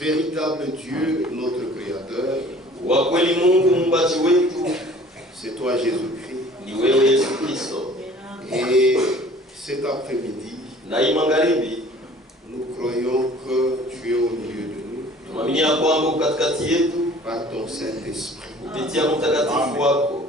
Véritable Dieu, notre Créateur, wa kweli Mungu muumbaji wetu c'est toi Jésus-Christ. ni wewe Yesu Kristo. Et cet après-midi, Na hii magharibi nous croyons que tu es au milieu de nous tunaaminia kwamba uko katikati yetu par ton Saint-Esprit. kupitia mtakatifu wako,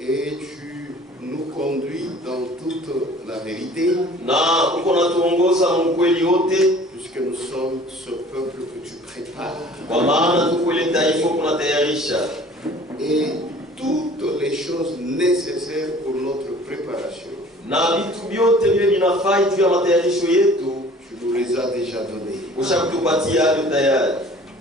Et tu nous conduis dans toute la vérité, na uko natuongoza mkweli wote, puisque nous sommes ce peuple que tu prépares. kwa maana tuko ile taifa kunatayarisha, Et toutes les choses nécessaires pour notre préparation, na vitu vyote vile vinafaa juu ya matayarisho yetu tu nous les as déjà donnés. ushakutupatia hayo tayari.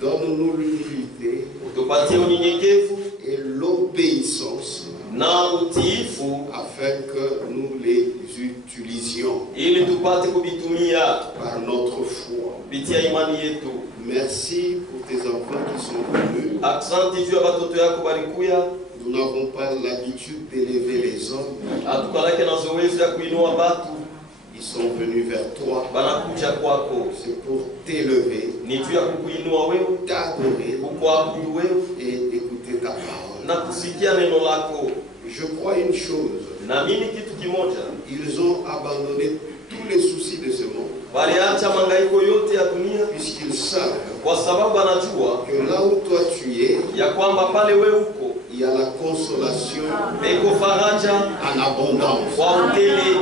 Donne-nous l'humilité Utupatie unyenyekevu et l'obéissance na utiifu afin que nous les utilisions ili tupate kuvitumia par notre foi. kupitia imani yetu. Merci pour tes enfants qui sont venus. Asante juu ya watoto yako balikuya, Nous n'avons pas l'habitude d'élever les hommes. hatukalake na zoezi ya kuinua batu, Ils sont venus vers toi. banakuja kwako, C'est pour t'élever, ni juu ya kukuinua wewe, t'adorer kukuabudu wewe et écouter ta parole. na kusikia neno lako. Je crois une chose. Na mimi kitu kimoja, Ils ont abandonné tous les soucis de ce monde, waliacha mangaiko yote ya dunia, puisqu'ils savent kwa sababu anajua que là où toi tu es, ya kwamba pale wewe uko il y a la consolation peko faraja en abondance. kwa utele.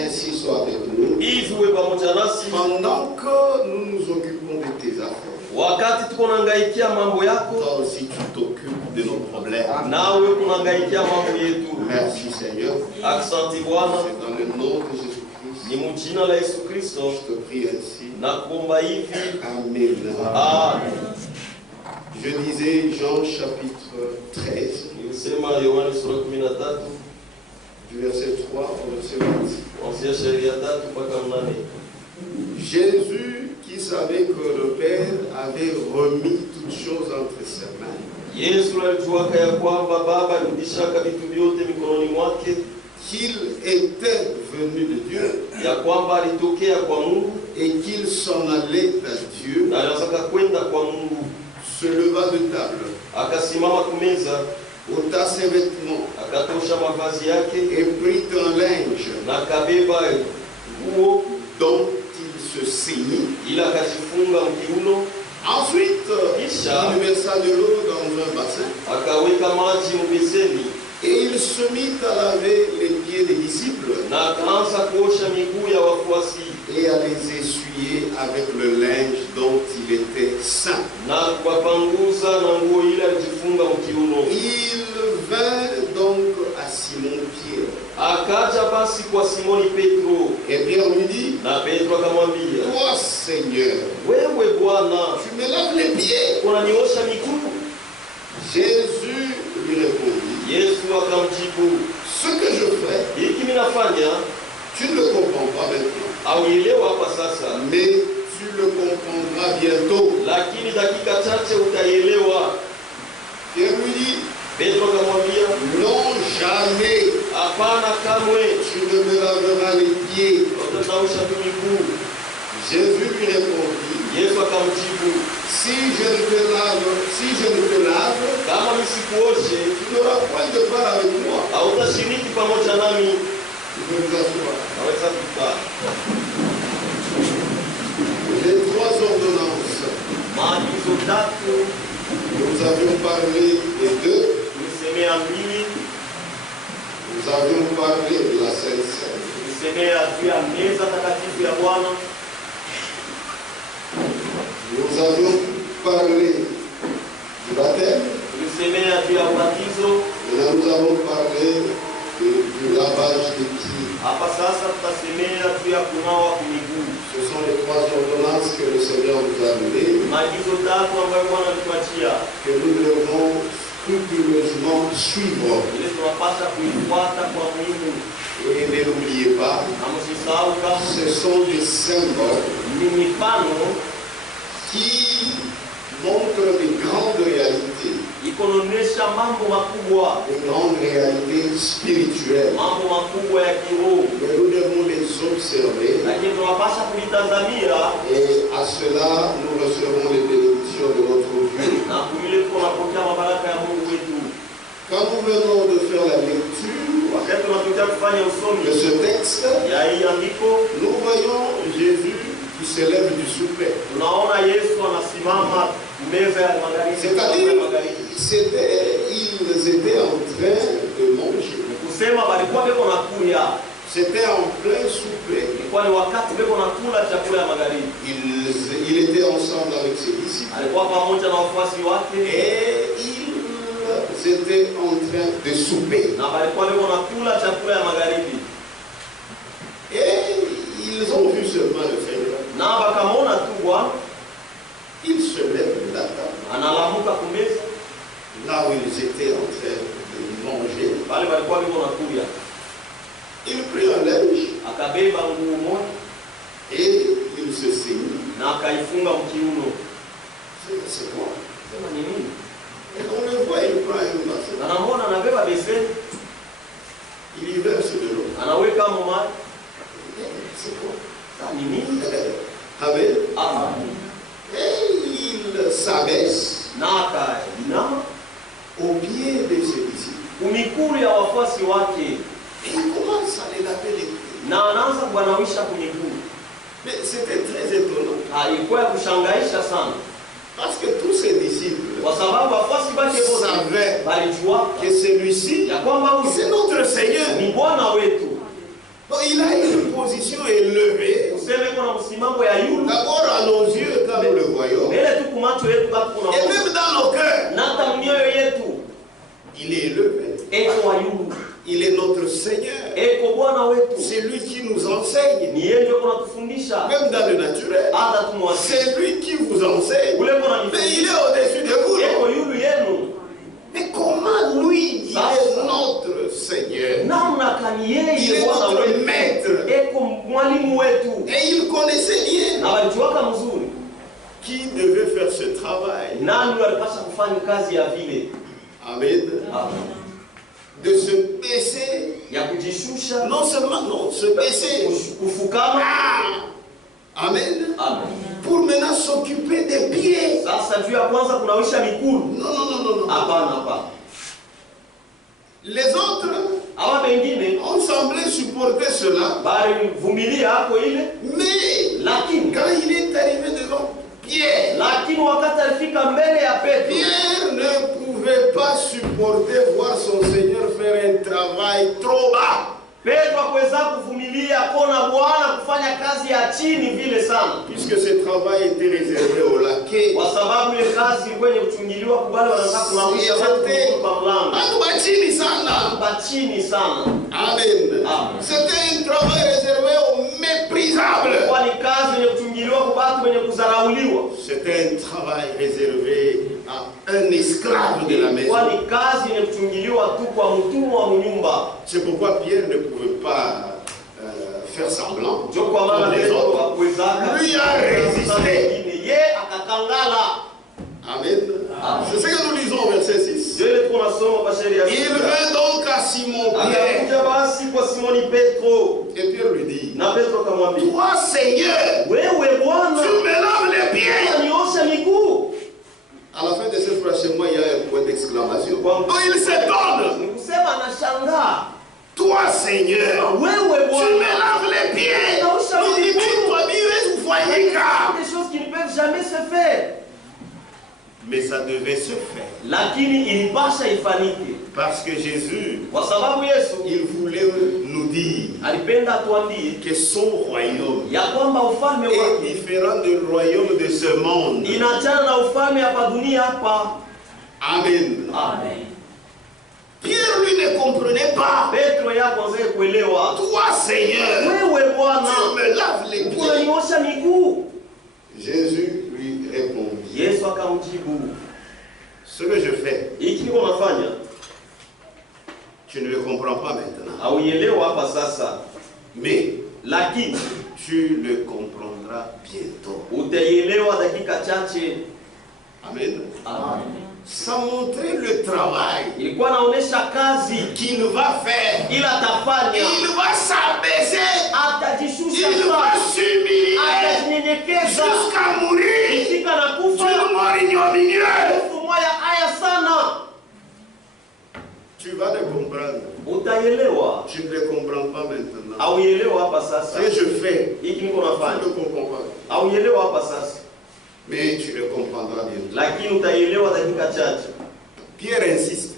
Ainsi soit avec nous. Hivi uwe pamoja nasi Pendant que nous nous occupons de tes affaires, wakati tuko nangaikia mambo yako, toi aussi tu t'occupes de nos problèmes. nawe kunangaikia mambo yetu. Merci Seigneur. Asante Bwana, C'est dans le nom de Jésus-Christ. ni mujina la Yesu Kristo Je te prie ainsi. na kuomba hivi, Amen. amen. Je disais Jean chapitre 13, Nilisema Yohana sura 13 du verset 3 au verset 8. kuanzia shairi ya 3 mpaka 8. Jésus, qui savait que le Père avait remis toutes choses entre ses mains, Yesu alijuaka ya kwamba Baba alirudishaka vitu vyote mikononi mwake, qu'il était venu de Dieu ya kwamba alitokea kwa Mungu et qu'il s'en allait à Dieu, na alianzaka kwenda kwa Mungu, se leva de table, akasimama kumeza, ôta ses vêtements akatosha mavazi yake et prit un linge na kabeba nguo, dont il se ceignit. ila akajifunga mkiuno, Ensuite, il versa de l'eau dans un bassin akaweka maji mbeseni et il se mit à laver les pieds des disciples na akaanza kuosha miguu ya wafuasi et à les essuyer avec le linge dont il était saint. na kuwapanguza na nguo ile alijifunga mkiuno. Il vint donc à Simon-Pierre Akaja basi kwa Simoni Petro, et Pierre lui dit, na Petro akamwambia, toi Seigneur, wewe Bwana tu me laves les pieds? unaniosha miguu? Jésus lui répondit, Yesu akamjibu, ce que je fais, hiki mimi nafanya tu ne le comprends pas maintenant, hauelewa hapa sasa, mais tu le comprendras bientôt. lakini dakika chache utaielewa. Pierre lui dit, Petro akamwambia, non jamais hapana kamwe, tu ne me laveras les pieds. utanaosha tu miguu. Jésus lui répondit, Yesu akamjibu, si je ne te lave, kama nisikuoshe tu n'auras point de part avec moi. hautashiriki pamoja nami. Tu peux nous asseoir. Naweza kukaa. Les trois ordonnances, Maagizo tatu nous avions parlé des deux, tulisemea mbili, nous avions parlé de la Sainte Seine. tulisemea juu ya meza takatifu ya Bwana, Nous avions parlé du baptême, tulisemea juu ya ubatizo. et nous avons parlé du lavage des pieds. Hapa sasa tutasemea juu ya kunawa kwa miguu. Ce sont les trois ordonnances que le Seigneur nous a données, Maagizo tatu ambayo Bwana alituachia, que nous devons scrupuleusement suivre. ile tunapaswa kuifuata kwa muhimu, Et ne l'oubliez pas, na msisahau kama ce sont des symboles ni mifano qui montrent des grandes réalités, ikononesha mambo makubwa, des grandes réalités spirituelles. mambo makubwa ya kiroho, Mais nous devons les observer lakini tunapaswa kuitazamia, et à cela nous recevrons les bénédictions bénédiction de notre Dieu. na kuile tunapokea mabaraka ya Mungu wetu. Quand nous venons de faire la lecture Wakati tunatokea kufanya de usomi ce texte, ya hii andiko, nous voyons Jésus qui se lève du souper. tunaona Yesu anasimama meza ya magharibi. C'est-à-dire, ils étaient en train de manger. Kusema balikuwa beko na kuya. C'était en plein souper. Ilikuwa ni wakati beko na kula chakula ya magharibi. Il était ensemble avec ses disciples. Alikuwa pamoja na wafuasi wake. Et ils étaient en train de souper. Na balikuwa beko na kula chakula ya magharibi. Et ils ont vu seulement le Seigneur. Na bakamona tu Bwana Ils se lèvent de la table. analamuka kumeza. Là où ils étaient en train de manger, Pale balikuwa beko na kuya. il prit un linge Akabeba nguo moja et il se saignit. na akaifunga mkiuno. C'est quoi? Sema ni nini? Et on le voit, il prend un bassin. Na namuona anabeba beseni, Il y verse de l'eau. anaweka moma. C'est quoi? Sasa ni nini? Amen. Amen. Et il s'abaisse Na akainama au pied de ses disciples. kumikuru ya wafuasi wake Et il commence à les laver les pieds. na anaanza kuwanawisha kumikuru. Mais c'était très étonnant. Ilikuwa ya kushangaisha sana, Parce que tous ses disciples kwa sababu wafuasi wake wote savaient walijua que celui-ci, ya kwamba c'est huyu notre Seigneur. ni Bwana wetu. Donc il a une position élevée. Useme kuna msimamo ya yulu D'abord à nos yeux quand nous le voyons. mbele tu kumacho yetu kati kuna Et même dans nos cœurs, na hata mioyo yetu il est élevé. eko wa yulu, Il est notre Seigneur. eko Bwana wetu. C'est lui qui nous enseigne. Ni yeye ndio kunatufundisha Même dans le naturel. hata tumwasi C'est lui qui vous enseigne. ule kuna Mais il est au-dessus de vous. eko Non? yulu yenu. Mais comment lui, il est notre Seigneur. Namna kani Il yeye est Bwana notre wetu, maître. eko mwalimu wetu, Et il connaissait bien na walijuaka mzuri qui devait faire ce travail. nani walipasha kufanya kazi ya vile. Amen. Amen. De se baisser. Ya kujishusha, Non seulement, non, se baisser. kufukama. Ah. Amen. Amen. Pour maintenant s'occuper des pieds. Sasa juu ya kwanza kunawisha mikulu. Non, non, non, non, non. Hapana, hapana. Les autres Hawa wengine ont semblé supporter cela. bali vumilia hapo ile, Mais lakini quand il est arrivé devant Pierre, wakati alifika mbele ya Petro, Pierre ne pouvait pas supporter voir son Seigneur faire un travail trop bas. Petro hakuweza kuvumilia kuona Bwana kufanya kazi ya chini vile sana, Puisque ce travail était réservé au laquais. kwa sababu ile kazi ilikuwa yenye kuchungiliwa kubali wanataka kunawisha watu kwa mlango Chini sana. kwa chini sana. Amen. Amen. C'était un travail réservé aux méprisables. Kwa ni kazi yenye kuchungiliwa kwa watu wenye kudharauliwa. C'était un travail réservé à un esclave de la maison. Kwa ni kazi yenye kuchungiliwa tu kwa mtumwa wa nyumba. C'est pourquoi Pierre ne pouvait pas faire semblant. Ndio kwa maana Comme les Petro autres. hakuweza Lui a résisté. Ye akakangala. Amen. Amen. C'est ce que nous lisons au verset 6. Ndio ile tunasoma kwa sheria. Il vint donc à Simon Pierre. Akakuja basi kwa Simoni Petro. Et Pierre lui dit, Na Petro akamwambia, toi Seigneur, wewe Bwana, tu me laves les pieds. niosha miguu. À la fin de cette phrase chez moi, il y a un point d'exclamation. Kwa- Donc il s'étonne. Ni kusema anashangaa. Toi Seigneur, Wewe tu me Bwana, laves les pieds. naosha Il dit, miguu. toi, tu voyais car. Des choses qui ne peuvent jamais se faire. Mais ça devait se faire. Lakini ilipasha ifanyike. Parce que Jésus, Kwa sababu Yesu il voulait nous dire alipenda atuambie que son royaume ya kwamba ufalme est wake différent du royaume de ce monde. inaachana na ufalme hapa dunia hapa. Amen. Amen. Pierre, lui, ne comprenait pas. Petro yakoanza kuelewa. Toi, Seigneur, Wewe tu Bwana, me laves les pieds. unaniosha miguu. Jésus lui répondit, Yesu akamjibu, ce que je fais, hiki niko nafanya tu ne le comprends pas maintenant. hauielewa hapa sasa, Mais lakini tu le comprendras bientôt. utaielewa dakika chache. Amen. Amen. Ça montrait le travail Ilikuwa naonesha kazi qu'il va faire. ila atafanya, Il va s'abaisser. atajishusha Il va sana, s'humilier atajinyenyekeza jusqu'à mourir kufika na kufa d'une mort Tu vas les comprendre. utaelewa. Je ne les comprends pas maintenant. Auelewa hapa sasa. Ce que je fais, Hiki niko tu nafanya. ne comprends pas. Auelewa hapa sasa. Mais tu le comprendras bientôt. Lakini utaelewa dakika chache. Pierre insiste.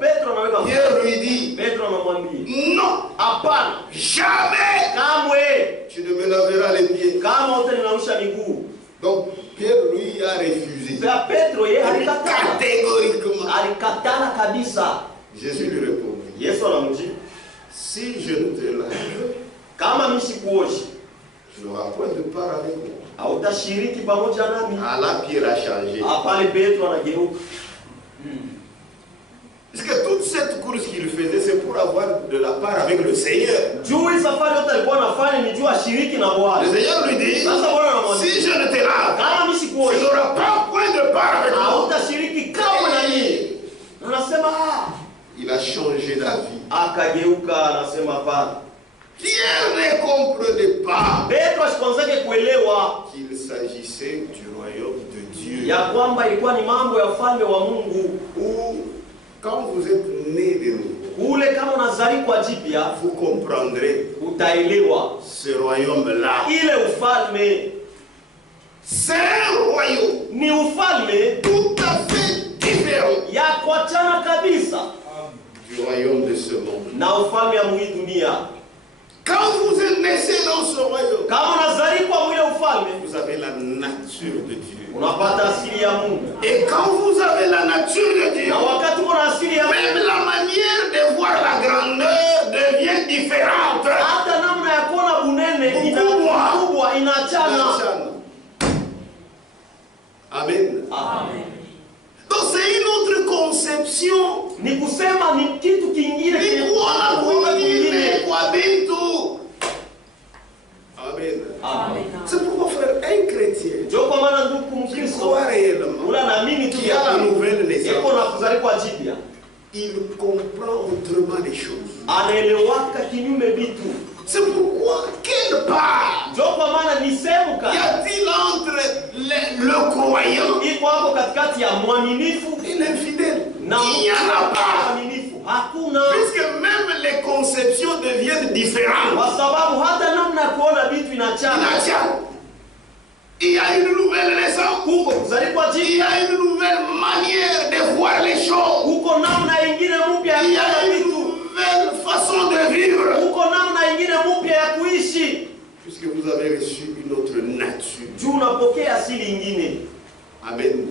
Petro anaweka Pierre lui dit, Petro anamwambia, non, hapana, jamais kamwe tu ne me laveras les pieds. kama utaninausha miguu. Donc Pierre lui a refusé. Sasa Petro yeye alikatala. Catégoriquement. Alikatala kabisa. Jésus lui répondit, Yesu anamjibu, si je ne te lave, kama mimi sikuoshi, tu n'auras point de part avec moi. hautashiriki pamoja nami. Ah là, Pierre a changé. Pale Petro anageuka. Parce que toute cette course qu'il faisait, c'est pour avoir de la part avec le Seigneur. Juu hii safari yote alikuwa anafanya ni juu ashiriki na Le Bwana. Seigneur lui dit, Sasa Bwana anamwambia, si je ne te lave, kama mimi tu sikuoshi, n'auras pas point de part avec moi. hautashiriki kamwe na mimi. Anasema Il a changé d'avis. akageuka, anasema hapana. Pierre ne comprenait pas Petro asikonzake kuelewa qu'il s'agissait du royaume de Dieu. ya kwamba ilikuwa ni mambo ya ufalme wa Mungu. Où, quand vous êtes né de nouveau, Ule kama unazalikwa jipya, vous comprendrez utaelewa ce royaume-là. ile ufalme C'est un royaume ni ufalme tout à fait différent ya kuachana kabisa du royaume de ce monde. na ufalme ya hii dunia. Quand vous êtes naissé dans ce royaume, Kama unazalikwa mwile ufalme, vous avez la nature de Dieu. unapata asili ya Mungu. Et quand vous avez la nature de Dieu, Na wakati uko na asili ya Mungu, même la manière de voir la grandeur devient différente. hata namna ya kuona bunene kubwa inaachana. Amen. Amen. Donc c'est une autre conception. Ni kusema ni kitu kingine Ni kuona kwingine kingine. kwa bintu. Amen. Amen. C'est pourquoi frère, un chrétien Ndio kwa maana ndugu qui Mkristo, croit réellement, ula naamini tu qui a la nouvelle iko naissance, na kuzaliwa jipya, il comprend autrement les choses. anaelewaka kinyume vitu. C'est pourquoi, quelle part Ndio kwa maana ni sehemu y kati a-t-il entre le croyant iko hapo katikati ya mwaminifu et l'infidèle? na Il n'y en a pas. mwaminifu. Hakuna, Puisque même les conceptions deviennent différentes. kwa sababu hata namna ya kuona vitu inachana. Il y a une nouvelle naissance. Huko kuzaliwa Il y jipya, a une nouvelle manière de voir les choses. huko namna ingine mpya Il y ya a kuona une vitu, nouvelle façon de vivre. huko namna ingine mpya ya kuishi. Puisque vous avez reçu une autre nature. Juu unapokea asili ingine. Amen.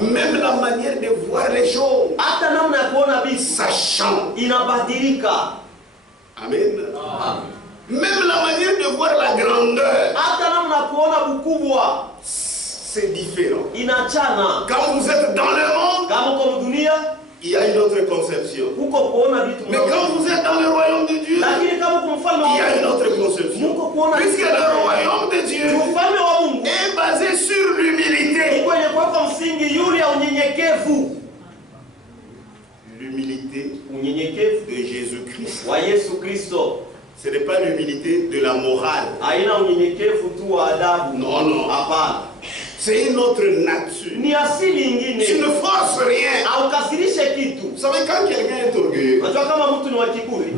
Même la manière de voir les choses, Hata namna ya kuona vitu ça change. inabadilika. Amen. Même la manière de voir la grandeur, Hata namna ya kuona ukubwa c'est différent. inachana. Quand vous êtes dans le monde, Kama uko dunia, il y a une autre conception. huko kuona vitu. Mais quand vous êtes dans le royaume de Dieu, Lakini kama uko mfalme il y a wa une Mungu, autre conception. huko kuona Puisque le royaume de Dieu ufalme wa Mungu est basé sur l'humilité. iko yenye kuweka msingi yule ya unyenyekevu. L'humilité Unyenyekevu de Jésus-Christ. wa Yesu Kristo. Ce n'est pas l'humilité de la morale. Haina unyenyekevu tu wa adabu. Non, non. Hapana. C'est une autre nature. Ni asili Tu ingine. ne forces rien. Haukasirishe kitu. Vous savez, quand quelqu'un est orgueilleux, Unajua kama mtu ni wa kiburi,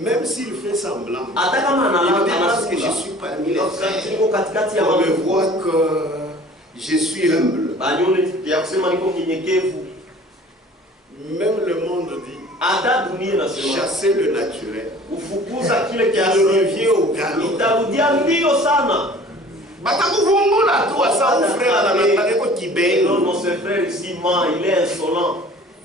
même s'il fait semblant, hata kama il me dit parce que je anasula. suis parmi les frères, Niko katikati ya on me watu. voit que je suis humble. Banyoni ya kusema niko mnyenyekevu. Même le monde dit, Hata dunia inasema chasser le naturel. ufukuza kile Il kiasi. revient au galop. Itarudia mbio sana. Batakuvungula tu asa frère anataka Non, kibeno. non, ce frère ici ment, il est insolent.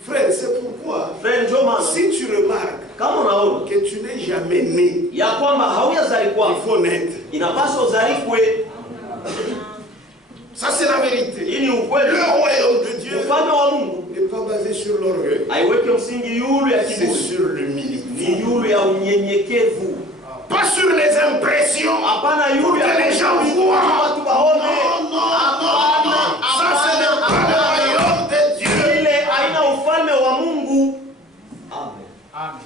Frère, c'est pourquoi Frère ndio maana si tu remarques kama unaona que tu n'es jamais né, ya kwamba hauyazalikwa, il faut naître. inapaswa uzalikwe. Ça c'est la vérité. Hii ni ukweli. Le royaume de Dieu Ufalme wa Mungu n'est pas basé sur l'orgueil, haiweke msingi yule ya c'est kiburi, sur l'humilité. ni yule ya unyenyekevu. Pas sur les impressions. Hapana yule Que les gens voient. watu waone. Non, non, Hapana, non. Ça ce n'est pas le hapana. royaume de Dieu. Ile haina ufalme wa Mungu. Amen.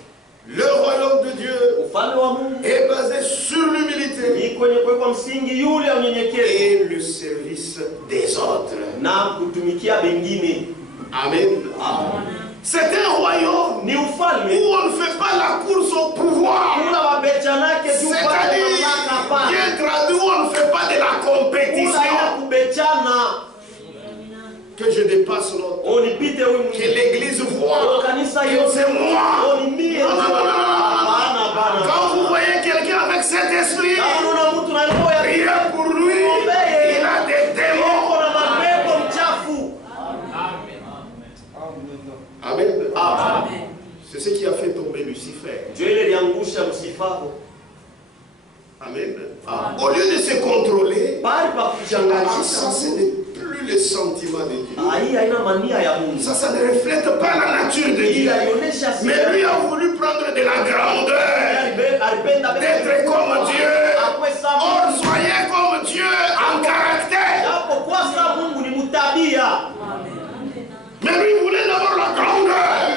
Le royaume de Dieu Ufalme wa Mungu est basé sur l'humilité ni kwenye kuwekwa msingi yule ya unyenyekevu et le service des autres. na kutumikia bengine. Amen. Amen. C'est un royaume Ni ufalme. où on ne fait pas la course au pouvoir. Kuna wabechanake juu pale C'est-à-dire, mamlaka hapana. bien traduit, où on ne fait pas de la Kuna compétition. ila kubechana. Que je dépasse l'autre. Onipite huyu Que mwingine. l'église voit Kanisa que yote. c'est moi. Oni mie. Non, non, non, non, non, non. Hapana, hapana. Quand vous voyez quelqu'un avec cet esprit, Kama unaona mtu na roho ya priez pour lui. Il a des démons. Mungu na mapepo mchafu. Amen. Amen. C'est ce qui a fait tomber Lucifer. Ndio ile iliangusha Msifaro. Amen. Au lieu de se contrôler, Bali pa kujiangalia. ça ce n'est plus le sentiment de Dieu. Hii haina mania ya Mungu. Ça ne reflète pas la nature de Hii Dieu. haionyeshi asili. Mais lui a voulu prendre de la grandeur, Alipenda d'être comme Dieu. akwe Or, sawa. soyez comme Dieu en caractère. Japo kwa sababu Mungu ni mtabia. Mais lui voulait d'abord la grandeur.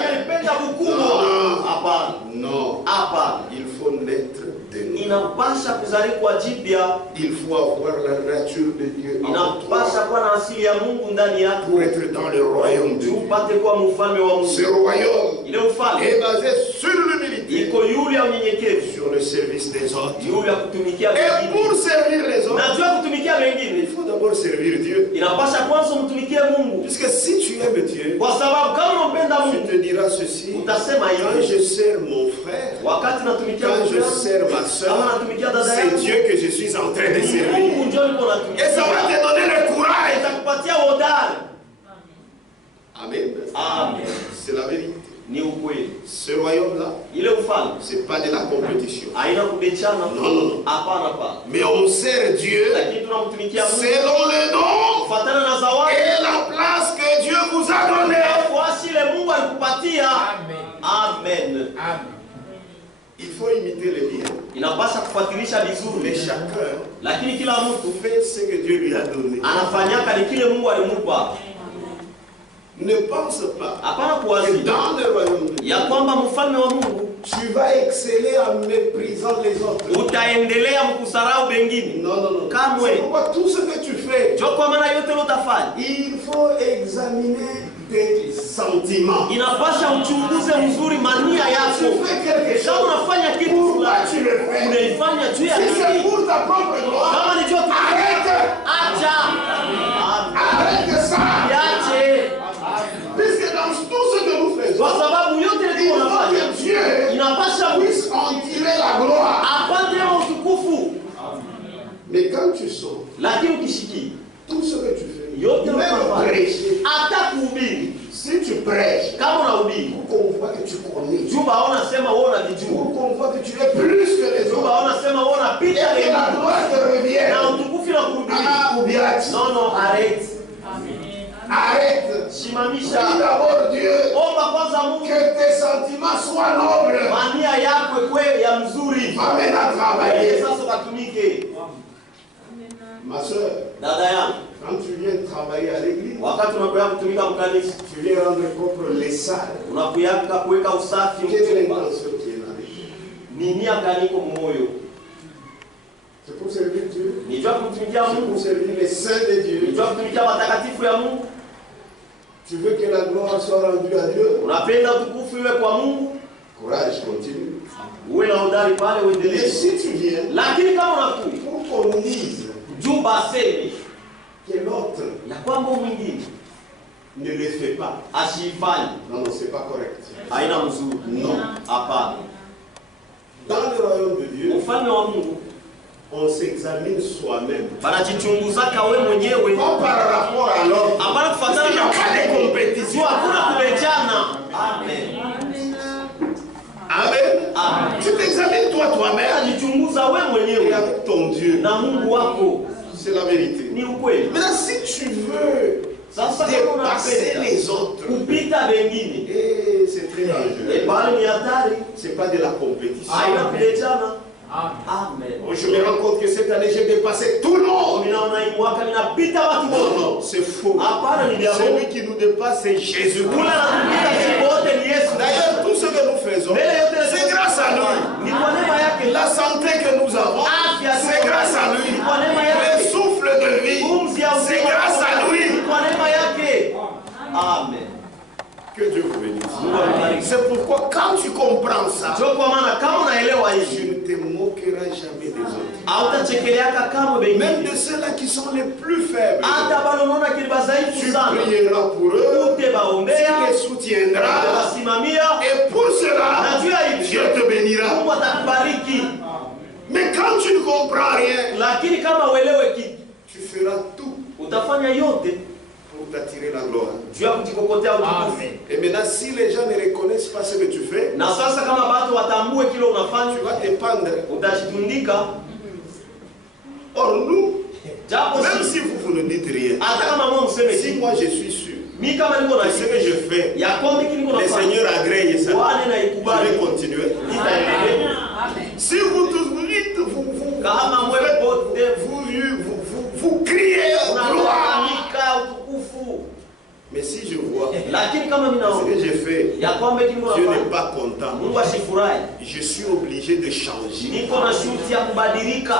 Alipenda ukubwa. Hapana. Non, Hapana. il faut naître de nouveau. Inapasha kuzaliwa jipya. Il faut avoir la nature de Dieu en toi Inapasha kuwa na asili ya Mungu ndani yako. pour être dans le royaume de Dieu. Upate kuwa mfalme wa Ce Mungu. royaume Ile ufalme est basé sur l'humilité, iko yule ya unyenyekevu. sur le service des autres. Yule ya kutumikia Et wengine. pour servir les autres, Najua kutumikia il wengine. faut d'abord servir Dieu. Inapasha kwanza umtumikie Mungu. Puisque si tu aimes Dieu, Kwa sababu kama unampenda tu Mungu, te diras ceci: utasema quand hivi. je sers mon frère, Wakati natumikia quand Mungu, je sers ma kama soeur, natumikia dada c'est yangu, Dieu que je suis en train de servir. Mungu ndio yuko Et natumikia. ça va te donner le courage. Itakupatia hodari. Amen. Amen. C'est la vérité. Ni ukweli. Ce royaume-là, Ile ufalme c'est pas de la compétition. haina kubechana. Non, non, non. Hapana, hapana. Mais on sert Dieu Lakini tunamtumikia Mungu selon le don kufuatana na zawadi et la place que Dieu vous a donnée. kuasi ile Mungu alikupatia. Amen. Il faut imiter le bien. Inapaswa kufuatilisha Mais vizuri. chacun Lakini kila mtu fait ce que Dieu lui a donné. anafanyaka ni kile Mungu alimupa. Ne pense pas Hapana que kuwazi dans le royaume de Dieu, ya kwamba mfalme wa Mungu tu vas exceller en méprisant les autres. utaendelea mkusarau bengine. Non, non, non. Kamwe. C'est pourquoi tout ce que tu fais, Ndio kwa maana yote lotafanya il faut examiner tes sentiments. inapasha uchunguze mzuri mania Tu yako. fais quelque Kama chose, unafanya kitu pourquoi fulani, tu le fais? unaifanya juu ya Si c'est nini? pour ta propre gloire, Kama ni juu ya arrête. acha. Amen. Arrête ça. Yache. Puisque dans tout ce que nous faisons, Kwa sababu yote il ndio faut unafanya que Dieu inapasha puisse en tirer la gloire. apate utukufu. Mais quand tu sors, Lakini ukishikia tout ce que tu fais, yote même unafanya prêcher, hata kuhubiri, si tu prêches, kama unahubiri pour qu'on voit que tu connais, juu baona sema wewe unavijua, pour qu'on voit que tu es plus que les juu autres, baona sema wewe et unapita que la wengine gloire te revienne. na utukufu na kuhubiri. Ah, oubliate. No, no, arrête. Arrête. Simamisha. Prie d'abord Dieu, Omba kwanza Mungu, que tes sentiments soient nobles. mania yako ikwe ya mzuri. Amène à Wewe travailler. sasa ukatumike. Ma soeur, Dada yangu, quand tu viens travailler à l'église, wakati unakuya kutumika mkanisa, tu viens rendre propre les salles. unakuyaka kuweka usafi Quelle est mchumba. l'intention qui est là? Ni nia gani iko moyo? C'est pour servir Dieu. Ni jua kutumikia C'est Mungu, pour servir les saints de ni Dieu. jua kutumikia watakatifu ya Mungu. Tu veux que la gloire soit rendue à Dieu? Unapenda utukufu iwe kwa Mungu, Courage, continue. uwe na udari pale, Et uendelee. si tu viens, Lakini kama unakuja pour qu'on dise juu baseme que l'autre ya kwamba mwingine ne le fait pas, asifanye, non, non, c'est pas correct. haina mzuri. Non. Hapana. Dans le royaume de Dieu, Ufalme wa Mungu on s'examine soi-même. banajichunguzaka we mwenyewe, Pas par rapport à l'autre. hapana kufuatana Il n'y a na pas de juu, compétition. hakuna kubechana. Amen. Amen. Amen. Tu t'examines toi-même Unajichunguza we et mwenyewe avec ton Dieu. na Mungu wako, C'est la vérité. ni ukweli. Maintenant, si tu veux Sasa kama dépasser unapenda les autres, kupita wengine, et c'est très dangereux. bali ni hatari, C'est pas de la compétition. haina kubechana. Amen. Je me rends compte que cette année, j'ai dépassé tout le monde. Minaona hii mwaka minapita watu Non, wote. non, c'est faux. Hapana, ni jambo. Celui qui nous dépasse, c'est Jésus. Kula anatupita sisi wote ni Yesu. D'ailleurs, tout ce que nous faisons, c'est grâce à lui. Ni kwa neema yake. La santé que nous avons, c'est grâce à lui. Le souffle de vie, Pumzi ya c'est uzima grâce à ni lui. kwa neema yake. Amen. Que Dieu vous bénisse. pourquoi quand tu comprends ça, Ndio kwa maana kama unaelewa tu hivi, ne te moqueras jamais des autres. hautachekeleaka kama Même wengine. de ceux-là qui sont les plus faibles. Hata bado unaona kile badhaifu Tu sana. prieras pour eux, tu Utabaombea, les soutiendras, utawasimamia, et pour cela, najua hivi Dieu te bénira. Mungu atakubariki. Mais quand tu ne comprends rien, Lakini kama uelewe kitu, tu feras tout utafanya yote pour t'attirer la gloire. juu ya kujikokotea utukufu. Et maintenant, si les gens ne reconnaissent pas ce que tu fais, Na sasa kama watu watambue kile tu unafanya, vas te pendre. utajitundika. Or, nous, Japo même si si vous ne dites rien, hata kama Mungu mseme si kitu, moi je suis sûr mimi kama niko na que ce que je fais, ya kwamba kile niko le nafanya, Seigneur agrée ça, Bwana na je ikubali, vais continuer. itaendelea. Si vous tous vous dites, Kama mwewe pote vous criez gloire. unalalamika utukufu, Mais si je vois lakini kama mimi ce naona que j'ai fait, ya kwamba kile niko Dieu nafanya, n'est pas content. Mungu asifurahi, Je suis obligé de changer. niko na shuti ya kubadilika.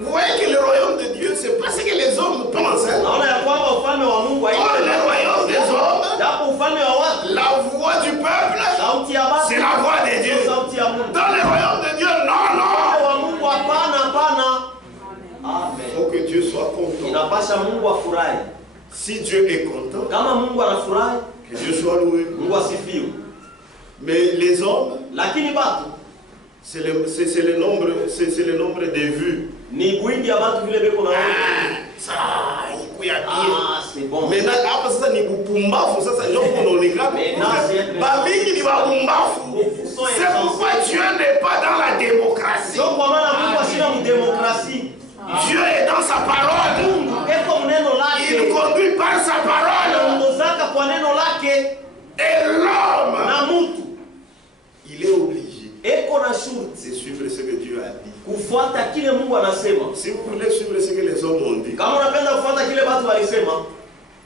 Vous voyez que le royaume de Dieu, c'est pas ce que les hommes pensent. Hein? Naona ya kwamba ufalme wa Mungu Or, haiko le royaume des hommes, japo ufalme wa watu, la voix du peuple, sauti ya watu, c'est la voix de Dieu. sauti ya Mungu. Dans le royaume de Dieu, non, Ufalme non. wa Mungu hapana, hapana. Il Amen. faut que Dieu soit content. Inapasha Mungu afurahi. Si Dieu est content, Kama Mungu anafurahi, que Dieu soit loué. Mungu asifiwe. Mais les hommes, Lakini watu c'est le nombre de vues. ni wingi ya watu vile beko na Ça, il y a bien. c'est bon. Maintenant, hapa sasa ni bupumbafu sasa ndio kunaonekana. Bamingi ni babumbafu. C'est pourquoi Dieu n'est pas dans la démocratie. Ndio kwa maana Mungu ashina mdemokrasia. Dieu est dans sa parole. Mungu eko mneno Il lake. conduit par sa parole. Anaongozaka kwa neno lake Et l'homme, na mtu il est obligé eko na shurti de suivre ce que Dieu a dit. kufuata kile Mungu anasema. Si vous voulez suivre ce que les hommes ont dit, Kama unapenda kufuata kile watu walisema,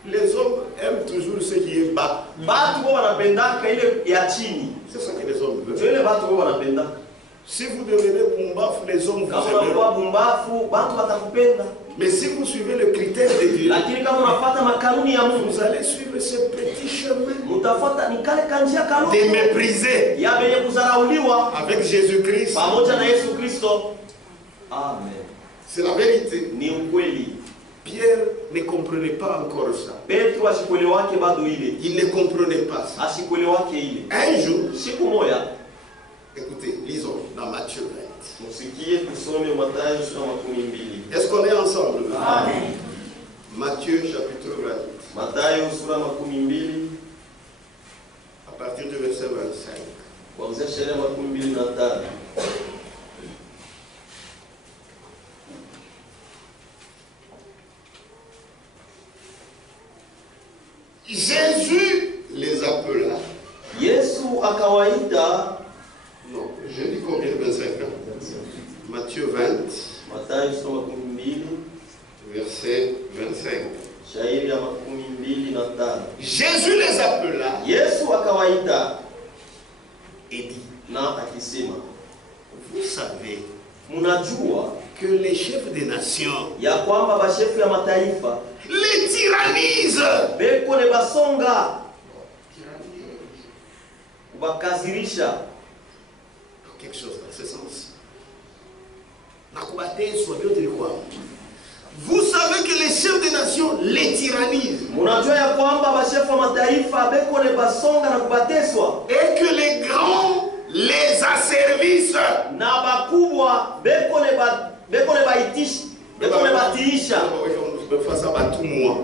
les hommes aiment toujours ce qui est bas. watu wao wanapendaka ile ya chini. C'est ça que les hommes Ndio veulent. ile watu wao wanapendaka. Si vous devenez bumbafu, les hommes vous Kama aimeront. unakuwa bumbafu, watu watakupenda. Mais si vous suivez le critère de Dieu, Lakini kama unafuata makanuni ya Mungu, vous allez suivre ce petit chemin mtafuata ni kale kanjia de kanuni mépriser ya benye kudharauliwa avec Jésus-Christ. pamoja na Yesu Kristo. Amen. C'est la vérité. Ni ukweli. Pierre ne comprenait pas encore ça. Petro asikuelewake bado ile. Il ne comprenait pas ça. Asikuelewake ile. Un jour, Siku moja, écoutez, lisons dans Matthieu 20. msikie tusome Mathayo sura 12. Est-ce qu'on est ensemble? Amen. Matthieu chapitre 20, Mathayo sura 12 à partir du verset 25. kuanzia sheria 25. Jésus les appela. Yesu akawaita. Non, je dis combien? 25 ans. Matthieu 20, Mathayo sura 12 verset 25. shairi ya 25. Jésus les appela Yesu akawaita et dit, na akisema, vous savez mnajua que les chefs des nations ya kwamba bashefu ya mataifa les tyrannisent. beko ne basonga kubakazirisha. Quelque chose dans ce sens. Vous savez que les chefs des nations les tyrannisent. Munajua ya kwamba bashefu ya mataifa beko ne basonga na kubateswa, Et que les grands les asservissent. na bakubwa beko ne baitishi, beko ne batiisha,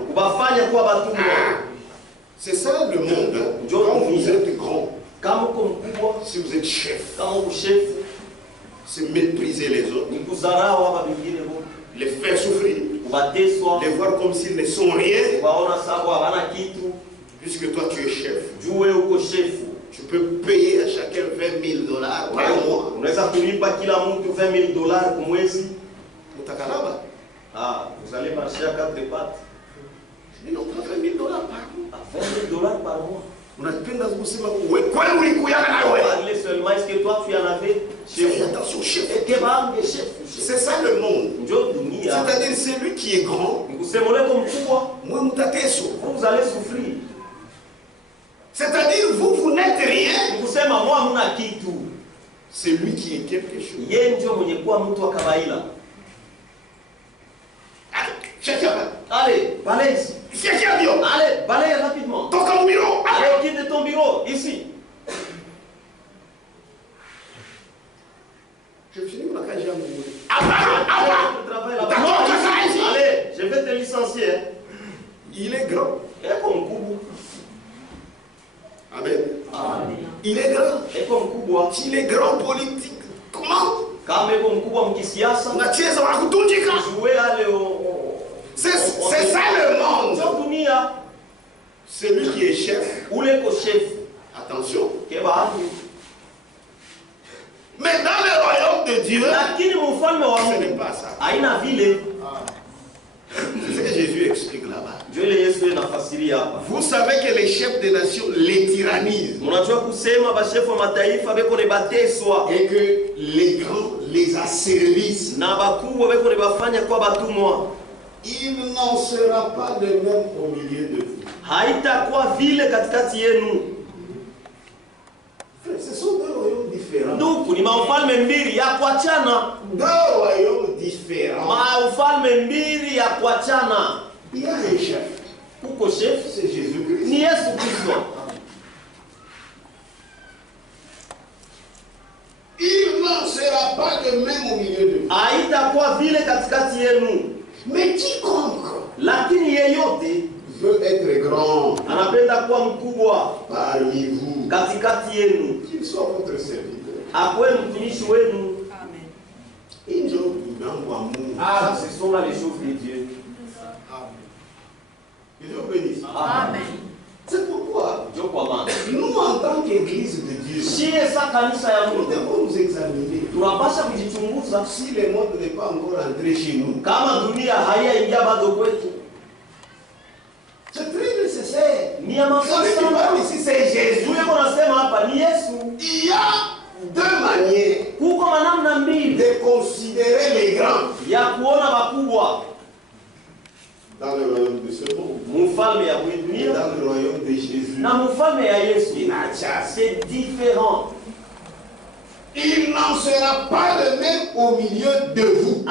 kubafanya kuwa batumwa. C'est ça le monde. Hein. Quand vous êtes grand, Kama uko mkubwa, si vous êtes chef, kama uko shefu, c'est mépriser les autres, ni kudharau hapa vingine bo, les faire souffrir, kubateswa, les voir comme s'ils ne sont rien, kuwaona sababu hawana kitu. puisque toi tu es chef. Jue uko shefu, Tu peux payer à chacun $20,000 par mois. unaweza kulipa kila mtu $20,000 kwa mwezi. Utakalaba. Vous allez marcher à 4 pattes Mais non, pas $20,000 par mois. à $20,000 par mois. Unapenda kusema wewe kwani ulikuyana na wewe? Parlez seulement, est-ce que toi tu en avais chez Fais vous? attention chef. Et que bange chef. C'est ça le monde. Ndio dunia. C'est-à-dire celui qui est grand, Mkusemole kwa mkubwa, moi mutateso. vous allez souffrir. C'est-à-dire, vous n'êtes rien. Kusema mwa hamuna kitu. C'est lui qui est quelque chose. Yeye ndio mwenye kuwa mtu wa kawaida. Allez, balèze. Allez, balaye rapidement. Ton bureau. Allez, quitte ton bureau, ici. Je finis ma carrière. Allez, je vais te licencier. Il est grand. Et comme Kubu. Amen. Amen. Il est grand. Et comme Kubwa. Il est grand politique. Comment? Kama iko mkubwa mkisiasa. Unacheza wanakutundika. Jouer ale c'est ça le monde. Dunia. Celui qui est chef. Ule ko chef. Attention. Keba. Mais dans le royaume de Dieu, lakini mfalme wa Mungu ce n'est pas ça. Haina vile. C'est ce que Jésus explique là-bas. Vous savez que les chefs des nations les tyrannisent. Et que les grands les asservissent. Il n'en sera pas de même au milieu de vous. Ce sont deux royaumes différents. Deux royaumes différents. Il y a un chef. C'est Jésus-Christ. Il n'en sera pas de même au milieu de vous. Mais quiconque veut être grand parmi vous, qu'il soit votre serviteur. Ah, ce sont là les choses de Dieu. Amen. C'est pourquoi nous, en tant qu'Église de Dieu, nous devons nous examiner si le monde n'est pas encore entré chez nous. C'est très nécessaire. Ici, c'est Jésus. Il y a deux manières de considérer les grands. Dans le royaume de ce monde. Et dans le royaume de Jésus. C'est différent. Il n'en sera pas le même au milieu de vous.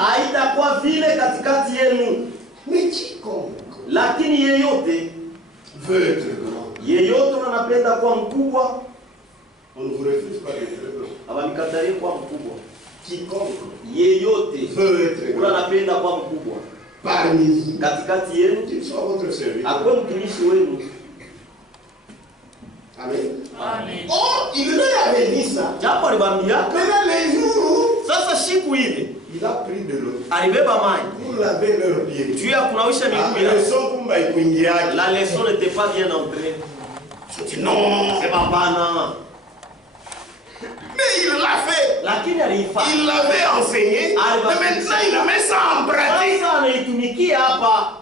Mais quiconque veut être grand, on ne vous refuse pas d'être grand. Quiconque veut être grand parmi vous, qu'il soit votre serviteur. Amen. Oh, il leur avait dit ça. Pendant les jours, il a pris de l'eau pour laver leurs pieds. La leçon n'était pas bien entrée. Je dis non, c'est pas banal. mais il l'a fait. Il l'avait enseigné. Mais maintenant il met ça en pratique.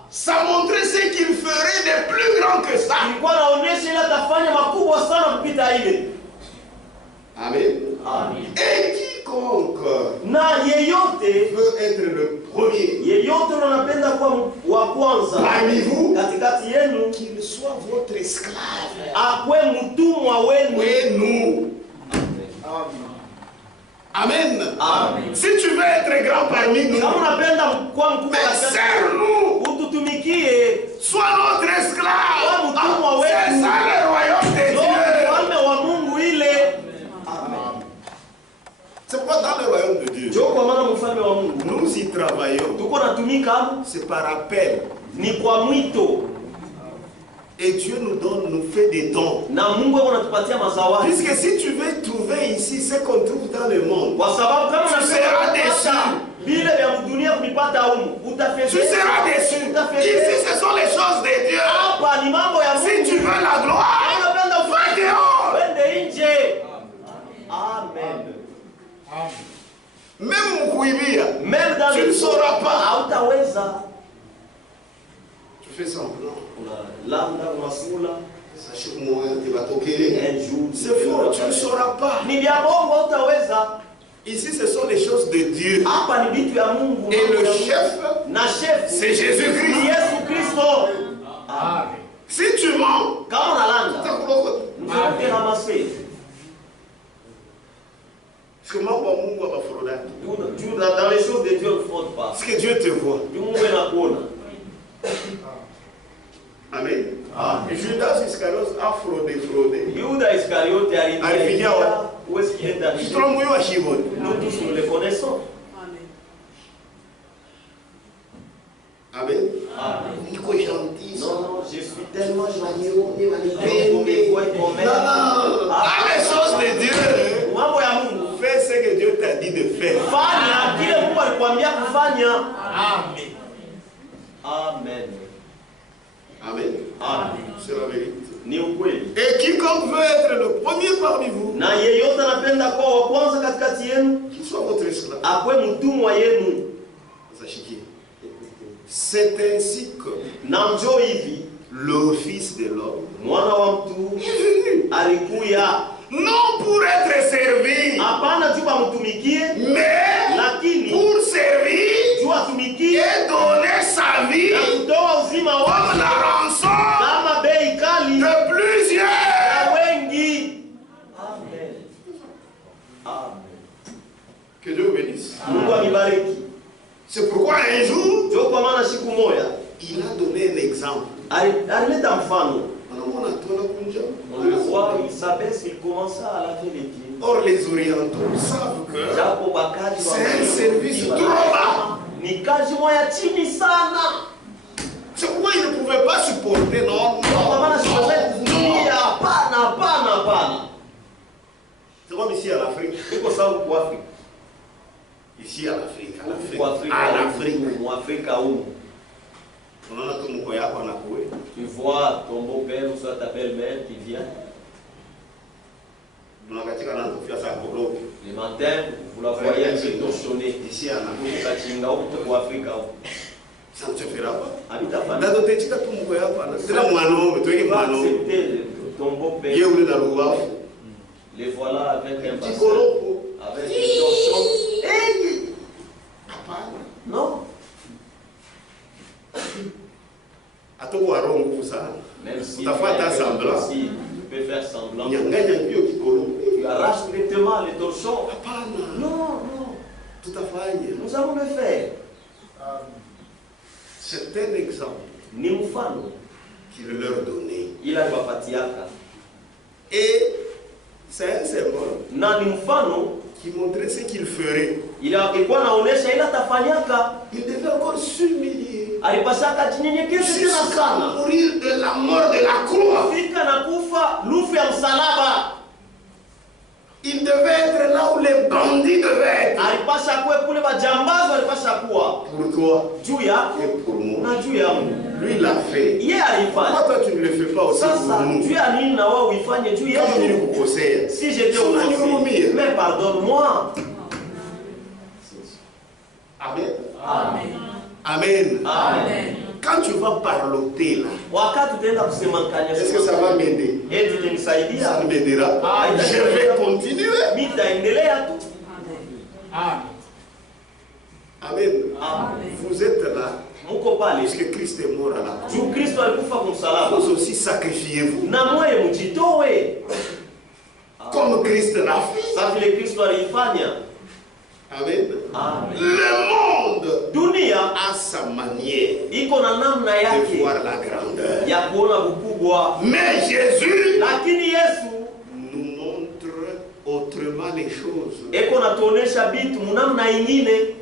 Ça montrait ce qu'il ferait de plus grand que ça. Amen. Et quiconque veut être le premier parmi vous, qu'il soit votre esclave. Et nous. Amen. Si tu veux être grand parmi nous, serre-nous. Sois notre esclave. C'est ça le royaume de Dieu. C'est pourquoi dans le royaume de Dieu, nous y travaillons. C'est par appel. Et Dieu nous fait des dons. Puisque si tu veux trouver ici ce qu'on trouve dans le monde, tu seras déçu. Tu seras déçu. Ici, ce sont les choses de Dieu. Si tu veux la gloire, va dehors. Amen. Même Moukuibia, tu ne sauras pas. Tu fais semblant. C'est faux, tu ne sauras pas. Ici, ce sont les choses de Dieu. Et le chef, c'est Jésus-Christ. Si tu mens, Nous allons te ramasser. Parce que dans les choses de Dieu, ne fraude pas. parce que Dieu te voit. Amen. Judas Iscariot a fraudé. Judas Iscariot est arrivé. Où est-ce qu'il est arrivé? Nous tous nous le connaissons. Amen. Amen. Gentil. Non, je suis tellement gentil. Les choses de Dieu. Fais ce que Dieu t'a dit de faire. Amen. Amen. Amen. Amen. C'est la vérité. Ni ukweli. Et quiconque veut être le premier parmi vous, na yeyote anapenda kuwa wa kwanza katikati yenu, qu'il soit votre esclave. Akwe mtumwa yenu. C'est ainsi que na njo hivi le Fils de l'homme mwana wa mtu est venu. alikuya Non pour être servi, hapana juu bamtumikie, mais lakini pour servir juu atumikie et donner sa vie na kutoa uzima comme wake la rançon kama bei kali de plusieurs. ya wengi. Amen. Amen. Que Dieu bénisse. Mungu amibariki. C'est pourquoi un jour, Jo kwa maana siku moja il a donné un exemple. alileta mfano. On le voit, il s'abaisse, il commença à laver les pieds. Or, les orientaux savent que Japo bakaji wa c'est un service trop bas. ni kazi moya chini sana. C'est pourquoi ils ne pouvaient pas supporter. Non, Kwa maana siwezi kuvumilia. Hapana, hapana, hapana. C'est comme ici à l'Afrique. Iko sawa kwa Afrika. Ici à l'Afrique. Kwa Afrika. À l'Afrique. Mu Afrika huko. Unaona tu mko yako anakuwe. Tu vois ton beau-père ou soit ta belle-mère qui vient. Tunakatika na kufia saa korofi. Le matin, vous la voyez un peu torchonnée. Ici à l'Afrique. Kachinga huko kwa Afrika huko. Ça ne se fera pas. Habitafanya. Ndio tetika tu mko yako anasema mwanaume, tuweke mwanaume. Ton beau-père. Yeye ule na ruwafu. Les voilà avec un bassin. Tikolopo. Avec une torchon. Hey! Hapana. Non. Atakuwa roho nguvu sana. Même si Utafata semblant. si tu peux faire semblant. Nyanganya mbio kikolopo. Tu arraches directement les torchons. Hapana. Non, non. Tutafanya. Nous allons le faire. C'est un exemple Ni mfano. qu'il leur donnait. Ila wapatiaka. Et c'est un symbole Na ni mfano. qui montrait ce qu'il ferait. Ila alikuwa anaonesha ila tafanyaka. Il devait encore s'humilier. Alipasaka jinyenyekesha tena Jusqu'à sana. mourir de la mort de la croix. Fika na kufa lufu ya msalaba. Il devait être là où les bandits devaient être. Alipasha kuwe kule bajambazi alipasha kuwa. Pour toi Juu yako et pour moi. na juu yangu. Lui l'a fait. Yeye alifanya. Pourquoi toi tu ne le fais pas aussi Sasa pour nous? juu ya nini na wewe uifanye juu Kama yetu? nilikukosea. Si j'étais Sio unanihurumia. mais pardonne-moi. Amen. Amen. Amen. Amen. Quand tu vas parloter là, Wakati utaenda kusemanganya. est-ce que ça va m'aider? Eti Ça utanisaidia. ne m'aidera pas. Je vais continuer. Mimi nitaendelea tu. Amen. Amen. Vous êtes là Muko pale. parce que Christ est mort à la croix. Juu Kristo alikufa kwa msalaba. Vous aussi sacrifiez-vous. Na mwe mjitoe. Comme Christ l'a fait. Sasa vile Kristo alifanya. Amen. Amen. Le monde Dunia a sa manière iko na namna de yake voir la grandeur. ya kuona ukubwa. Mais Jésus Lakini Yesu nous montre autrement les choses. eko natuonesha bitu munamna ingine.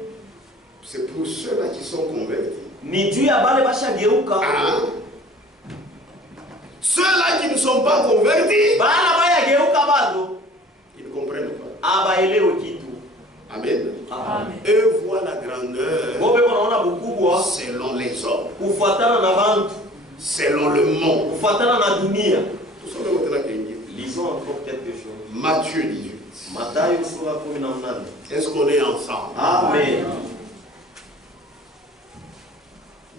C'est pour ceux-là qui sont convertis. Ni juu ya bale bashageuka. Hein? Ceux-là qui ne sont pas convertis, Bana bayageuka bado ils ne comprennent pas. abaelewe kitu. Amen. Amen. Eux voient la grandeur Bobe wanaona bukubwa selon les hommes, kufuatana na bantu, selon le monde. kufuatana na dunia. Lisons encore quelque chose. Matthieu 18. Mathayo sura 18. Est-ce qu'on est ensemble? Amen.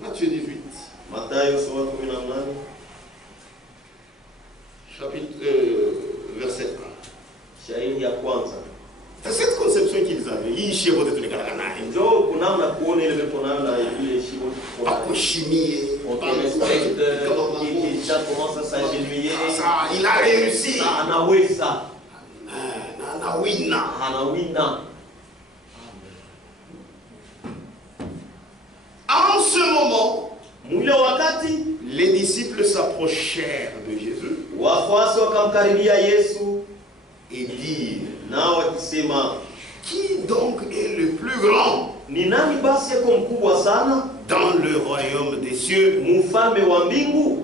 Matthieu 18. Mathayo sura 18. Chapitre verset 1. Shairi ya kwanza. C'est cette conception qu'ils avaient. Ils chiaient de tous les Canadiens. Njoo kunamna kuona ile bepo nayo na ile shibo. Pas chimie. On te respecte, déjà commence à s'agenouiller. Ça, il a réussi. Anaweza. Anawina. Anawina. En ce moment, Mule wakati les disciples s'approchèrent de Jésus wafuasi wakamkaribia Yesu et dirent, nao wakisema, qui donc est le plus grand ni nani basi yako mkubwa sana dans le royaume des cieux? mfalme wa mbingu?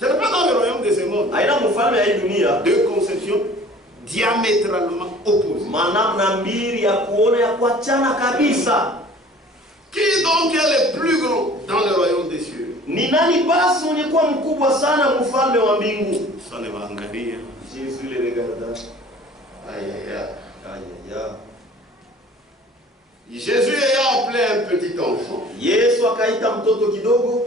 Ce n'est pas dans le royaume de ce monde. Haina mfalme ya hii dunia. Deux conceptions diamétralement opposées. Manamna mbili ya kuona ya kuachana kabisa. Qui donc est le plus grand dans le royaume des cieux? Ni nani basi mwenye kuwa mkubwa sana mfalme wa mbingu? Ça ne va engager. Jésus les regarda. Aïe aïe aïe. Aïe aïe. Jésus ayant appelé un petit enfant, Yesu akaita mtoto kidogo,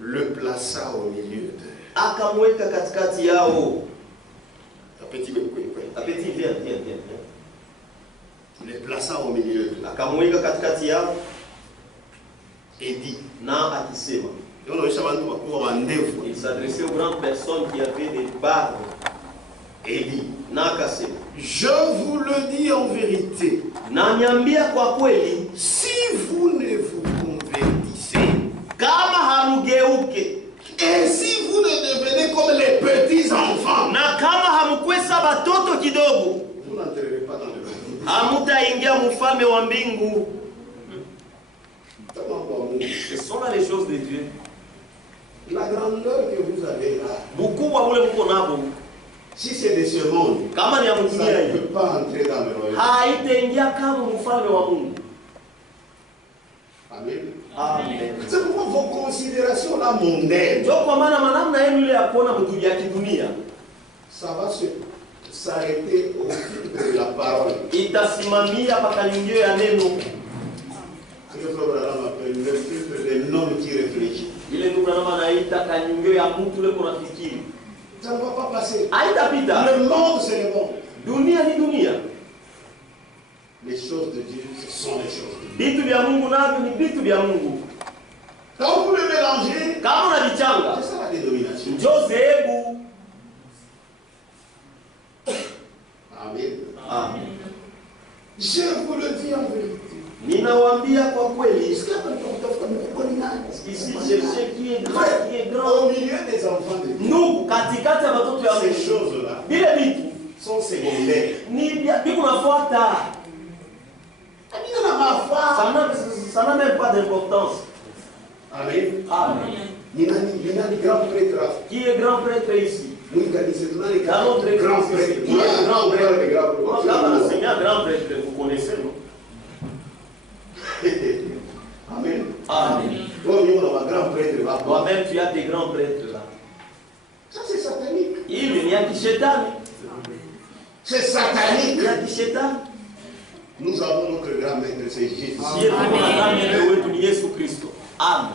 le plaça au milieu d'eux. akamweka katikati yao. Petit, Apeti, viens. le plaça au milieu d'eux. Akamweka katikati yao Et dit, na akisema. Il s'adressait aux grandes personnes qui avaient des barbes. Et dit, Na akasema, je vous le dis en vérité, na niambia kwa kweli, si vous ne vous convertissez, kama hamugeuke, et si vous ne devenez comme les petits enfants, na kama hamukwesa batoto kidogo, vous n'entrerez pas dans le royaume. hamutaingia mfalme wa mbingu. Ce sont là les choses de Dieu. La grandeur que vous avez là, Mkubwa ule mko nabo, si c'est de ce monde, kama ni ya ça mdunia ne hii, peut pas entrer dans le royaume. haitaingia kama mfalme wa Mungu. Amen. Amen. C'est pourquoi vos considérations là mondaines, Ndio kwa maana manamna yenu ile ya kuona mtu ya kidunia ça va s'arrêter au fil de la parole. itasimamia mpaka nyingio ya neno. Le programme appelle le filtre des noms qui réfléchit. Ile ndio kama naita kanyingio ya mtu ule kuna fikiri. Ça ne va pas passer. Haitapita. Le monde, c'est le monde. Dunia ni dunia. Les choses de Dieu, ce sont les choses de Dieu. Vitu vya Mungu navyo ni vitu vya Mungu. Quand vous le mélangez, Kama unavichanga, c'est ça la dénomination. njoo zehebu. Amen. Amen. Je vous le dis en vérité. Ninawaambia kwa kweli, Ici, cherchez qui est grand. au milieu des enfants de Dieu, Ndugu, katikati ya watoto ya ces Mungu, choses-là vile vitu sont secondaires. ni vitu nafuata. Ça n'a même pas d'importance. Amen. Amen. Il y a des grands prêtres. Qui est grand prêtre ici? Oui, c'est Dans notre grand église, prêtre. qui est grand prêtre? Grand Quand on enseigne un grand prêtre, vous connaissez, non? Amen. Amen. Grand prêtre. Toi-même, tu as des grands prêtres là. Ça, c'est satanique. Il y a qui shetani. C'est satanique. Il y a qui shetani. Nous avons notre grand maître, c'est Jésus. Amen.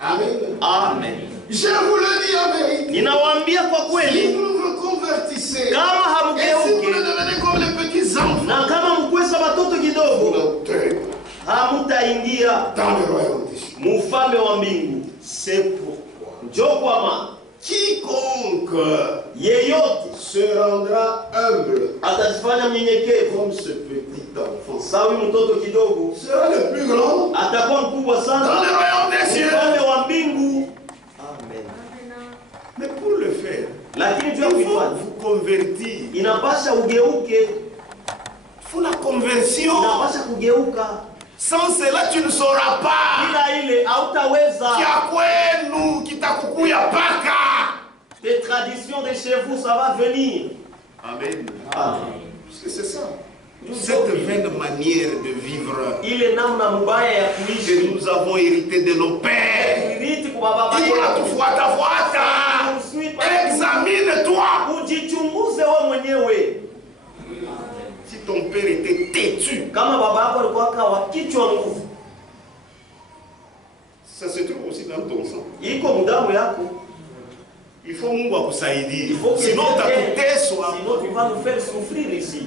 Amen. Amen. Je vous le dis en vérité. Ninawaambia kwa Si kweli, vous vous convertissez, kama et si vous hamgeuke ne devenez comme les petits enfants, na kama mkwesa watoto vous kidogo, n'entrez pas hamutaingia dans le royaume des cieux. mfalme wa mbingu. C'est pourquoi Njoo kwa maana quiconque yeyote se rendra humble atajifanya mnyenyekevu comme ce petit enfant sawi mtoto kidogo, sera le plus grand atakuwa mkubwa dans sana le royaume des cieux. mfalme wa mbingu. Amen. Mais pour le faire, Lakini il juu ya faut kuifanya vous convertir. inapasha ugeuke, Il faut la conversion. inapasha kugeuka. Sans cela, tu ne sauras pas. Bila ile hautaweza. Kia kwenu kitakukuya paka. Tes traditions de chez vous, ça va venir. Amen. Amen. Parce que c'est ça. Cette vaine manière de vivre Ile namna mbaya ya que kuishi nous avons hérité de nos pères. irithi kwa baba Il faut la yetu. tufuata. Examine-toi. Ujichunguze wewe mwenyewe. Si ton père était têtu, Kama baba yako alikuwa kawa kichwa nguvu, ça se trouve aussi dans ton sang. iko mudamu yako. Il faut Mungu akusaidie. Il faut que Sinon Dieu t'aide. utakuteswa. Sinon tu vas nous faire souffrir ici.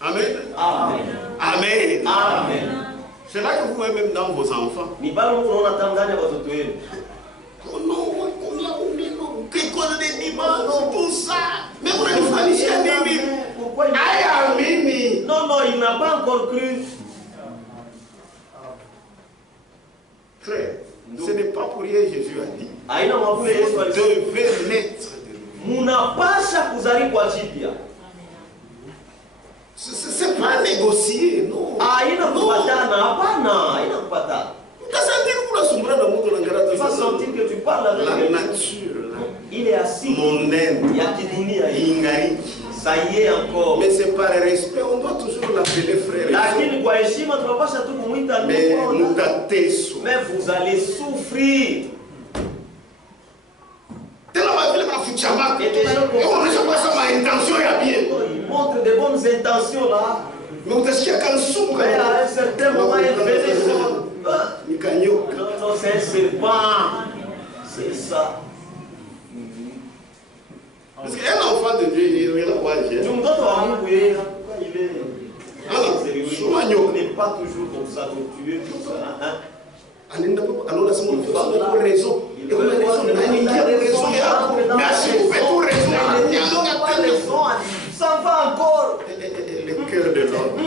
Amen. Amen. Amen. Amen. C'est là que vous voyez même dans vos enfants. Oh non, école de dimanche, tout ça. Mais vous avez fallu à Mimi. Aïe, à Mimi. Non, non, il n'a pas encore cru. Frère, ce n'est pas pour rien Jésus a dit. Vous devez naître de nouveau. C'est pas négocier, non. Il va sentir que tu parles avec la lui. nature, Il est assis. mon aide, Ça y est encore. mais c'est par respect, on doit toujours l'appeler frère. Mais vous allez souffrir. Il montre de bonnes intentions là. Mais à un certain moment, il fait des choses. Non, c'est un serpent. C'est ça. Parce qu'un enfant de Dieu, il est là pour agir. Il n'est pas toujours comme ça, donc tu es tout ça. Alors là, c'est mon pour raison. Et on a raison. Merci, vous faites tout raison. Ça va encore. Le cœur de l'homme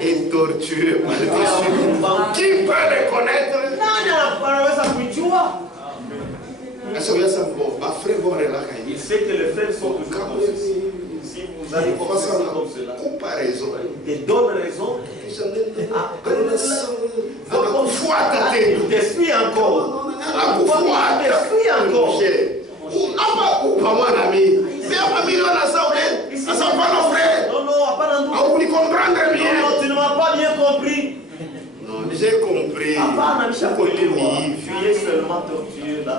est torturé par le dessus. Qui peut le connaître? Il sait que les frères sont toujours comme ceci. Si vous allez commencer comme cela, comparaison. Te donne raison. Il t'explique encore. Il t'explique encore. Non, non, vous comprendre bien. Non, tu ne m'as pas bien compris. Non, j'ai compris. Tu es seulement tortueux là.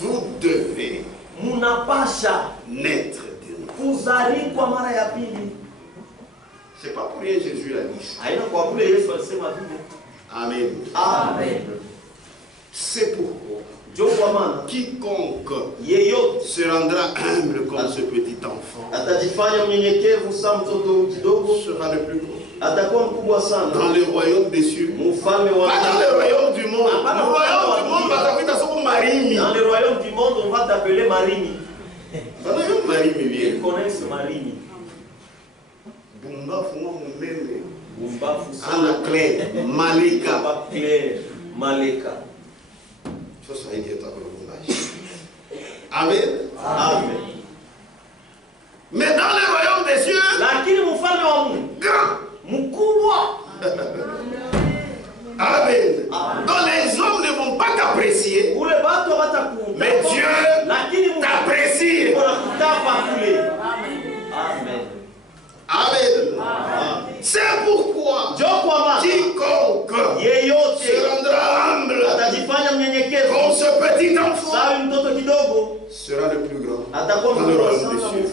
Vous devez naître de nouveau. C'est pas pour rien Jésus l'a dit. Amen. Amen. C'est pourquoi quiconque se rendra humble comme ce petit enfant sera le plus grand dans le royaume des cieux. Pas dans le royaume du monde. Le royaume du monde va t'appeler Marimi. Dans le royaume du monde, on va t'appeler Marimi. Ils connaissent Marimi. Bumba Fuma Mumeme. Bumba Fuma. Anaclé. Malika. Malika. Amen. Amen. Mais dans le royaume des cieux, grand. Amen. Donc les hommes ne vont pas t'apprécier, mais Dieu t'apprécie. Amen. Amen. C'est pourquoi quiconque se rendra humble comme ce petit enfant sera le plus grand dans le royaume des cieux.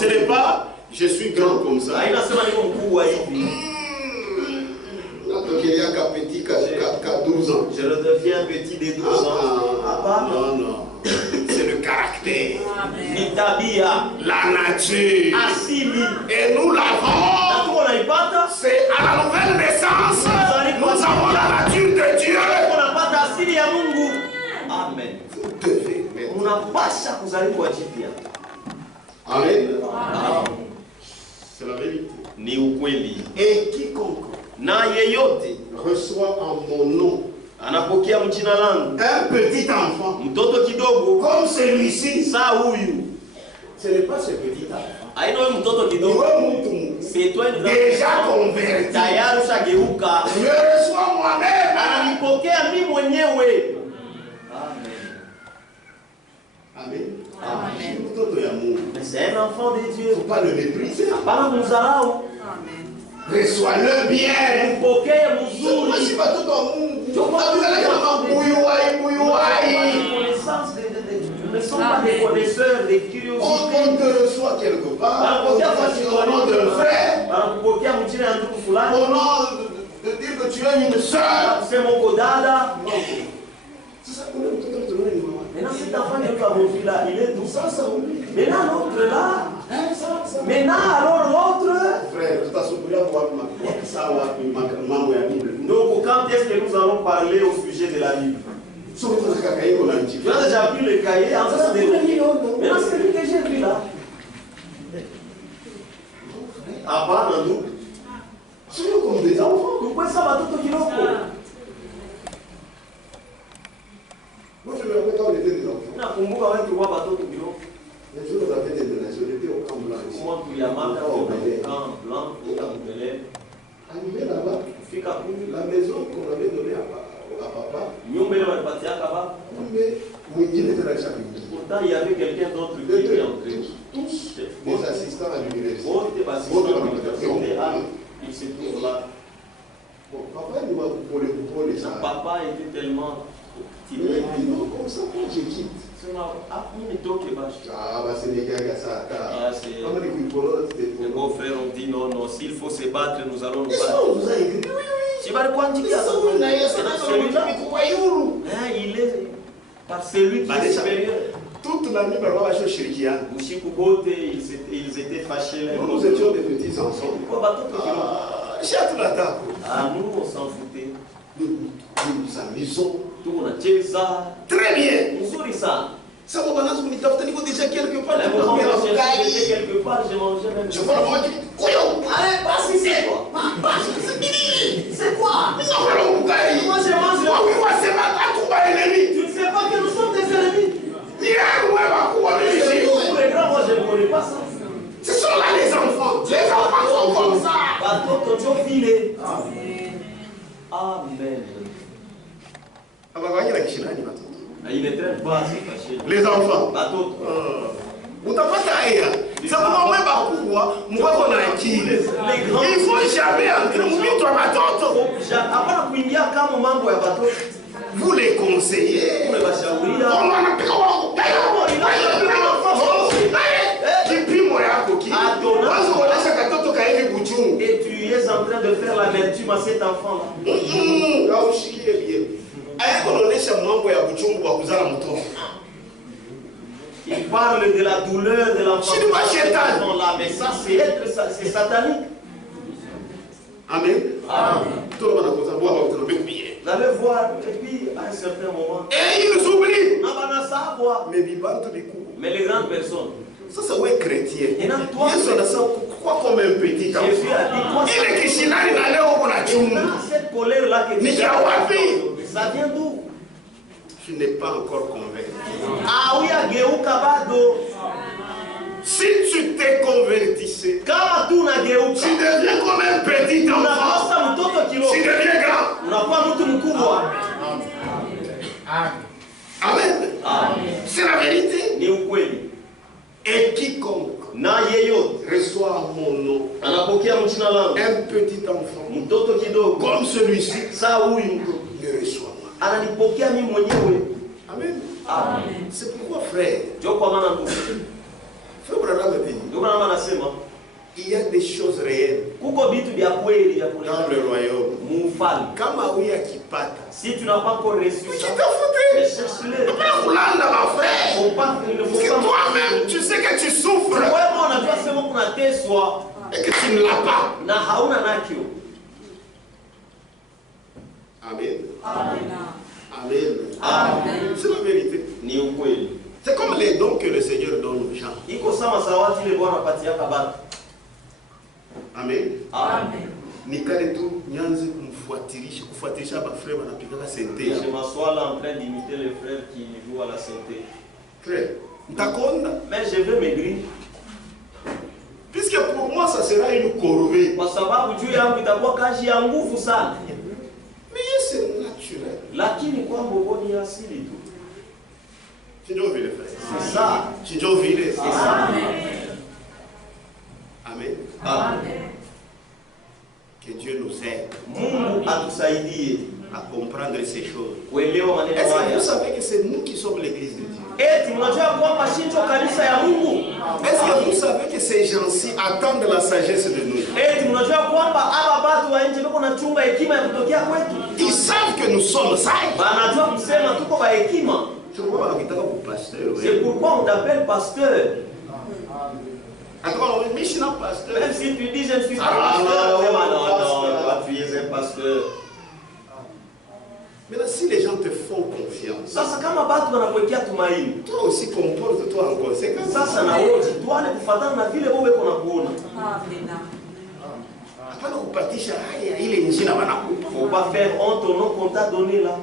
Ce n'est pas je suis grand comme ça. Il y a qu'un petit qu'à 12 ans. Je redeviens petit de 12 ans. Non, non. C'est le caractère. La nature. Et nous l'avons. C'est à la nouvelle naissance. Nous avons la nature de Dieu. Amen. Vous devez Amen. C'est la vérité. Et quiconque reçoit en mon nom anapokea mjina langu un petit enfant mtoto kidogo comme celui-ci, saa huyu, ce n'est pas ce petit enfant, aina huyu mtoto kidogo, c'est toi déjà converti, tayari ushageuka, je reçois moi-même, ananipokea mimi mwenyewe. Amen. Amen. Mtoto ya Mungu, c'est un enfant de Dieu, faut pas le mépriser. Hapana kumdharau. Reçois-le bien. Mpokee mzuri. Si watoto wa Mungu ne sont pas des connaisseurs, des curiosités. On te reçoit quelque part. Au nom d'un frère. Au nom de dire que tu es une soeur. C'est mon kodada. C'est ça qu'on est. Maintenant, cet enfant que nous avons vu là, il est tout ça, ça oublie. Maintenant, l'autre là. Maintenant, alors l'autre. Frère, tu t'as souffert pour moi. quand est-ce que nous allons parler au sujet de la Bible? Tu as déjà pris le cahier, en fait, maintenant c'est lui que j'ai pris là. Ah, pas dans nous. C'est comme des enfants. Vous pouvez savoir tout ce qu'il faut. Moi, je me rappelle quand on était des enfants. Na kumbuka wewe tulikuwa watoto kidogo. Les jours où on avait des nationalités au camp blanc. Moi tuliyamaka au camp blanc au Mbele. Arrivé là-bas, Fika kumi la maison qu'on avait donnée à papa. Nyumba ile walipatia kaba. Mais mwingine tena chapitre. Pourtant il y avait quelqu'un d'autre qui était entré. Tous des assistants à l'université. Autres assistants à l'université. Ils se trouvent là. Bon, papa il m'a pour les ça. Papa était tellement timide. Non, comme ça quand je quitte. Ah, bah c'est les gars qui ça. Ah, c'est. Les beaux frères ont dit non, non, s'il faut se battre, nous allons nous battre. On vous a écrit. Oui, oui. Tu vas le prendre, il est par celui qui est supérieur. Toute la nuit, par rapport à Shirikia. Ils étaient fâchés. Nous étions des petits enfants. Ah, nous, on s'en foutait. Nous nous amusons. Très bien. Nous ça. Ça va pas nous déjà quelque part. Quelque part, j'ai mangé même. Je vois le mot qui dit couillon. Allez, passe ici. C'est quoi? Moi, je mange. Tu ne sais pas que nous sommes des ennemis. Pour les grands, moi, je ne connais pas ça. Ce sont là les enfants. Les enfants sont comme ça. Amen. Il est très bas, c'est fâché. Les enfants. Il faut jamais entrer. Vous les conseillez. Et tu es en train de faire l'amertume à cet enfant-là. Il parle de la douleur de l'enfant. Mais ça, c'est satanique. Amen. Vous allez voir, et puis à un certain moment. Et ils nous oublient. Mais les grandes personnes. Ça, c'est un chrétien. Il quoi comme un petit enfant. Il est Kishinari n'allait au Bonachum. Cette colère-là que tu as, ça vient d'où? Je n'ai pas encore convaincu. Ah oui, à Geukabado. Si tu t'es convertissé, tu deviens comme un petit enfant. Tu deviens grand. Amen. C'est la vérité. Et quiconque reçoit mon nom, un petit enfant, comme celui-ci, me reçoit moi. Amen. C'est pourquoi, frère, il y a des choses réelles dans le royaume. Si tu n'as pas encore reçu ça, cherche-le. Parce que toi-même, tu sais que tu souffres et que tu ne l'as pas. Amen. Amen. C'est la vérité. C'est comme les dons que le Seigneur donne aux gens. Amen. Je m'assois là en train d'imiter les frères qui jouent à la santé. Mais je veux maigrir. Puisque pour moi ça sera une corvée. Mais c'est naturel. C'est ça. C'est ça. Amen. Que Dieu nous aide à comprendre ces choses. Est-ce que vous savez que c'est nous qui sommes l'église de Dieu? Est-ce que vous savez que ces gens-ci attendent la sagesse de nous? Ils savent que nous sommes sages. C'est pourquoi on t'appelle pasteur. Même si tu dis je ne suis pas pasteur, non, tu es un pasteur. te font confiance, Sasa kama batu wanakuwekea tumaini, toi aussi comporte-toi en conséquence. sasa na wewe jitwale kufuatana na vile wewe uko nakuona. Hapana kupatisha haya ile njina wanakupa. Faut pas faire honte au nom qu'on t'a donné là.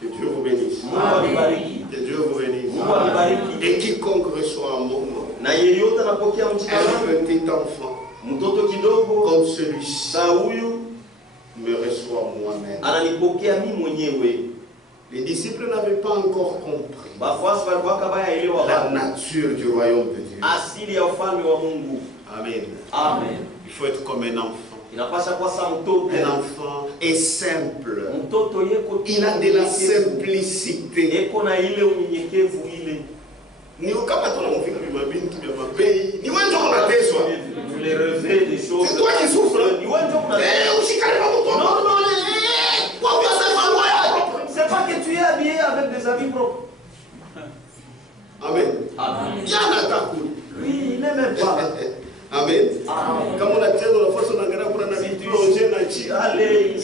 Que Dieu vous bénisse. Mungu abariki. Que Dieu vous bénisse. Mungu abariki. Et quiconque reçoit mon nom, Na yeyote anapokea mchana un petit enfant mtoto kidogo comme celui-ci sa huyu me reçoit moi-même. ananipokea mimi mwenyewe. Les disciples n'avaient pas encore compris Bafuasi walikuwa kabaya elewa la nature du royaume de Dieu. asili ya ufalme wa Mungu. Amen. Amen. Il faut être comme un enfant. Inapasha kuwa sa mtoto. Un enfant est simple. Mtoto yeko Il a de la simplicité. Eko na ile unyenyekevu ile. Ni kama tunamfika mabintu vya mabei. Ni wewe ndio unateswa. Les revers des choses. C'est toi qui souffres. Ni wewe ndio unateswa. Usikale kwa mtoto. Non. Kwa C'est pas que tu es habillé avec des habits propres. Amen. Amen. Yana takuli. Oui, il n'est même pas. Amen. Amen. Kama unacheza unafanya unaangalia kuna na vitu nje na chini. Allez, il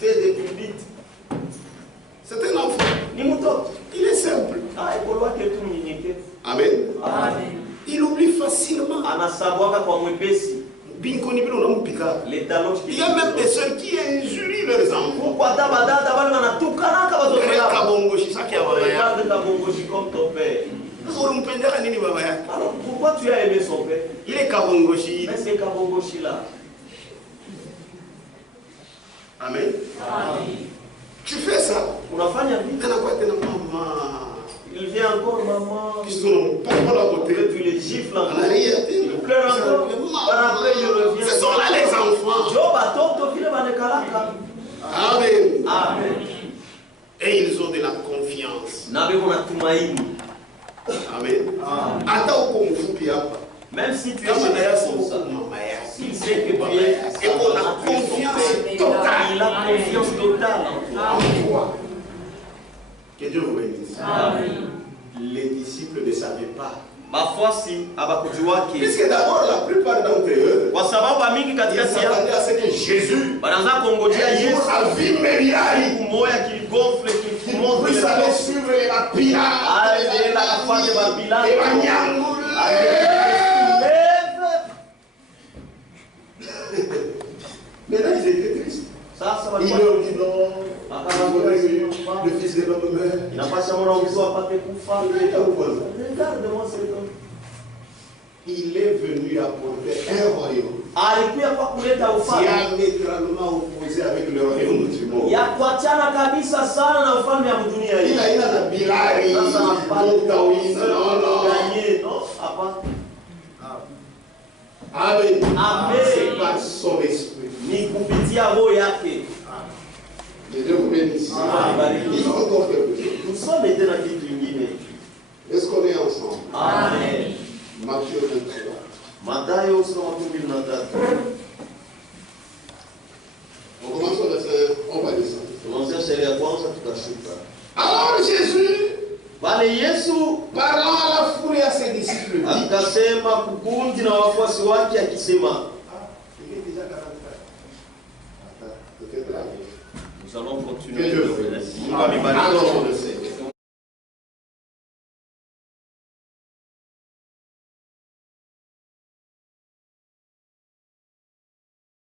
fait des publics. C'est un enfant. Ni mtoto. Il est simple. Ah, iko wake tu mnyenyekevu. Amen. Amen. Il oublie facilement. Anasabwaka kwa mwepesi. Binkoni bila unampika. Les talons. Il y a même des sœurs qui injurient leurs enfants. Kwa tabadada bali wanatukanaka watoto wao. Kabongoshi saki ya baba yake. Regarde kabongoshi comme ton père. Unampendea nini baba yake? Alors pourquoi tu as aimé son père? Il est kabongoshi. Mais c'est kabongoshi là. Amen. Amen. Tu fais ça. Unafanya vipi? Tena kwa tena mama. Il vient encore maman. Ils sont pas pour la beauté. Tu les gifles encore. Il pleure encore. Par après il revient. Ce sont là les enfants. Job atoto vile banekalaka. Amen. Amen. Et ils ont de la confiance. Na beko na tumaini. Amen. Hata uko mfupi hapa. Même si tu es Kama na yako comme ça. mama yako. S'il sait que tu es Et qu'on a confiance totale. Il a confiance totale en toi. Que Dieu vous bénisse. Amen. Les disciples ne savaient pas. Mafuasi abakujuwake. Puisque d'abord la plupart d'entre eux, Kwa sababu mingi ils katikati yao s'attendaient à ce que Jésus wanaanza kongojea Yesu alvimeriai kumoya kiligofle kimonte puisse aller suivre les lapidars, ale la kafanye babila les banyangule. Maintenant ils étaient tristes. Sasa Il walikuwa leur dit non, le fils de l'homme meurt. inapasha mwana wangu apate kufa. Regarde-moi cet homme. Il est venu apporter un royaume Alikuja kwa kuleta ufalme diamétralement opposé avec le royaume du monde. ya kuachana kabisa sana na ufalme wa dunia hii. Il a na bilari, Sasa Moutawisa, non. gagner, non? Hapa. Amen. Amen. C'est par son esprit. Ni kupitia roho yake. Que Dieu vous bénisse. Amen. Il y a encore quelque chose. Nous sommes tena kitu kingine. Est-ce qu'on est ensemble? Amen. Matthieu 23. Mathayo sura ya 13. On commence au verset, on va descendre. Tunaanzia sheria ya kwanza tutashuka. Alors Jésus, Bali Yesu parlant à la foule et à ses disciples, dit, akasema kukundi na wafuasi wake akisema, il est déjà 44. Attends, peut-être là. nous allons Que continuer. Dieu vous bénisse. Mungu amebariki. Alors,